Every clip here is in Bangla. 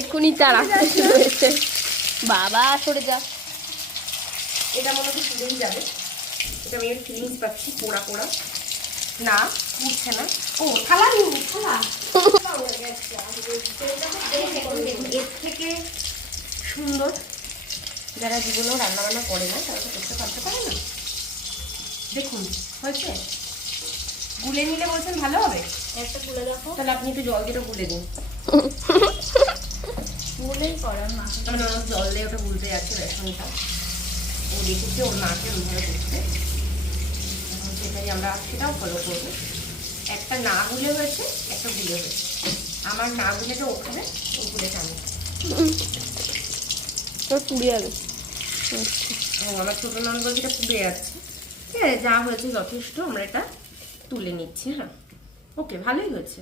এক্ষুনি চার আসতে শুরু হয়েছে। বাবা সরে যা। এটা মনে হচ্ছে ফুলেই যাবে। এটা আমি ফিলিংস পাচ্ছি, পোড়া পোড়া না, উঠছে না। ও থালা নিউ থালা। এর থেকে সুন্দর যারা জীবনেও রান্নাবান্না করে না তারা তো করতে পারতে পারে না। দেখুন হয়েছে, গুলে নিলে বলছেন ভালো হবে। একটা গুলে দেখো, তাহলে আপনি একটু জল দিয়ে গুলে দিন। গুলেই করেন না। আমার ননদ জল দিয়ে ওটা গুলতে যাচ্ছে বেসনটা। ও দেখেছে ওর মাকে ওইভাবে করতে, এখন সেটাই আমরা সেটাও ফলো করবো। একটা না গুলে হয়েছে, একটা গুলে হয়েছে। আমার না গুলেটা ওখানে, ও গুলেটা আমি। তোর পুড়ে যাবে। এবং আমার ছোটো ননদ বলছে এটা পুড়ে যাচ্ছে। ঠিক আছে, যা হয়েছে যথেষ্ট, আমরা এটা তুলে নিচ্ছি। হ্যাঁ ওকে, ভালোই হয়েছে।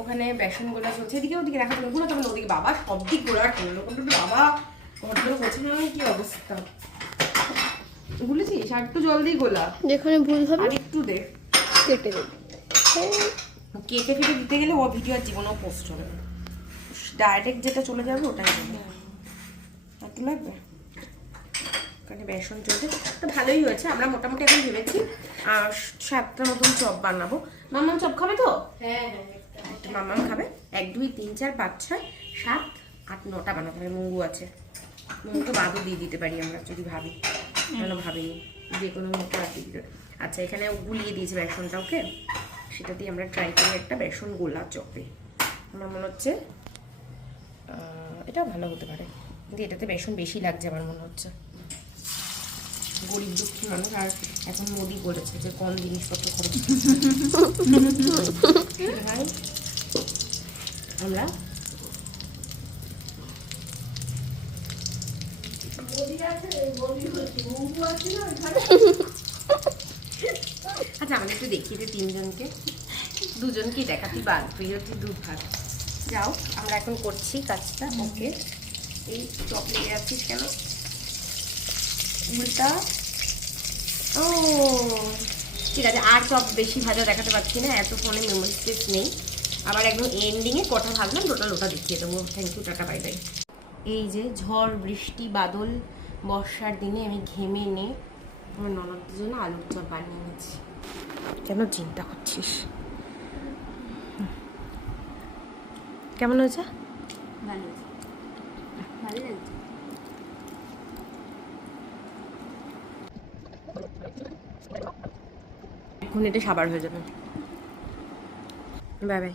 ওখানে বেসন গোলা চলছে, এদিকে ওদিকে দেখা যাবে না, তখন ওদিকে বাবা সব দিক গোলা ঠেললো, কিন্তু বাবা ঘরগুলো করছে না, কি অবস্থা। ভুলেছিস আর একটু জল দিয়ে গোলা, যেখানে ভুল হবে আর একটু দে, কেটে দেবে। কেটে ফেটে দিতে গেলে ও ভিডিও আর জীবনেও পোস্ট হবে না, ডাইরেক্ট যেটা চলে যাবে ওটাই হবে। আর কি লাগবে, ওখানে বেসন চলছে তো ভালোই হয়েছে। আমরা মোটামুটি এখন ভেবেছি 7টা মতন চপ বানাবো। মাম্মাম চপ খাবে তো? হ্যাঁ মাম্মাম খাবে। 1 2 3 4 5 6 7 8 9টা বানাতে হবে। মুঙ্গু আছে, মুঙ্গু বাদও দিয়ে দিতে পারি আমরা যদি ভাবি, কেন ভাবিনি, যে কোনো মুখটা আর দিয়ে দিতে। আচ্ছা এখানে গুলিয়ে দিয়েছে বেসনটা, ওকে সেটা দিয়ে আমরা ট্রাই করি একটা বেসন গোলা চপে। আমার মনে হচ্ছে এটা ভালো হতে পারে, কিন্তু এটাতে বেসন বেশি লাগছে আমার মনে হচ্ছে। গরিব দুঃখী মানুষ, আর এখন মোদি বলেছে যে কম জিনিসপত্র খরচ ভাই আমরা আচ্ছা আমাদের একটু দেখিয়ে দে, 3জনকে, 2জনকেই দেখাতি বাদ, তুই হচ্ছে 2 ভাগ। যাও আমরা এখন করছি কাজটা। ওকে এই চপ লেগে যাচ্ছিস কেন, উল্টা। ও ঠিক আছে, আর চপ বেশি ভাজা দেখাতে পারছি না, এত ফোনে মেমোরি স্পেস নেই। আবার একদম এন্ডিংয়ে কটা ভাবলাম টোটাল ওটা দেখিয়ে দেবো। Thank you, tata bye bye. এই যে ঝড় বৃষ্টি বাদল বর্ষার দিনে আমি ঘেমে নিয়ে আমার ননদের জন্য আলুর চপ বানিয়ে নিয়েছি। কেন চিন্তা করছিস? কেমন হয়েছে? ভালো হয়েছে, ভালো লাগছে। এখন এটা সাবার হয়ে যাবে। Bye bye.